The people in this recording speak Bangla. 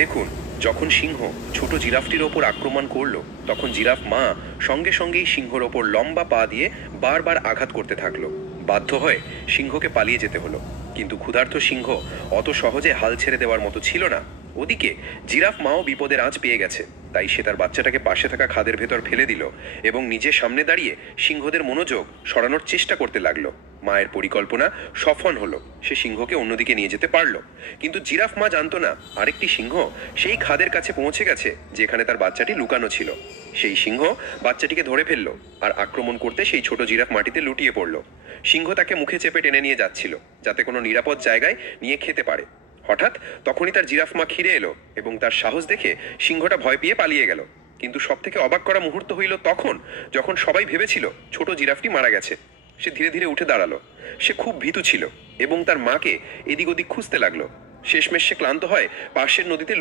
দেখুন, যখন সিংহ ছোট জিরাফটির ওপর আক্রমণ করলো, তখন জিরাফ মা সঙ্গে সঙ্গেই সিংহর ওপর লম্বা পা দিয়ে বারবার আঘাত করতে থাকলো। বাধ্য হয়ে সিংহকে পালিয়ে যেতে হলো। কিন্তু ক্ষুধার্ত সিংহ অত সহজে হাল ছেড়ে দেওয়ার মতো ছিল না। ওদিকে জিরাফ মাও বিপদের আঁচ পেয়ে গেছে, তাই সে তার বাচ্চাটাকে পাশে থাকা খাদের ভেতর ফেলে দিল এবং নিজের সামনে দাঁড়িয়ে সিংহদের মনোযোগ সরানোর চেষ্টা করতে লাগলো। মায়ের পরিকল্পনা সফল হলো, সে সিংহকে অন্যদিকে নিয়ে যেতে পারলো। কিন্তু জিরাফ মা জানতো না আরেকটি সিংহ সেই খাদের কাছে পৌঁছে গেছে যেখানে তার বাচ্চাটি লুকানো ছিল। সেই সিংহ বাচ্চাটিকে ধরে ফেললো আর আক্রমণ করতে সেই ছোট জিরাফ মাটিতে লুটিয়ে পড়লো। সিংহ তাকে মুখে চেপে টেনে নিয়ে যাচ্ছিল যাতে কোনো নিরাপদ জায়গায় নিয়ে খেতে পারে। হঠাৎ তখনই তার জিরাফ মা খিরে এলো এবং তার সাহস দেখে সিংহটা ভয় পেয়ে পালিয়ে গেল। কিন্তু সব থেকে অবাক করা মুহূর্ত হইল তখন, যখন সবাই ভেবেছিল ছোট জিরাফটি মারা গেছে। সে ধীরে ধীরে উঠে দাঁড়ালো। সে খুব ভীতু ছিল এবং তার মাকে এদিক ওদিক খুঁজতে লাগলো। শেষমেশ সে ক্লান্ত হয় পাশের নদীতে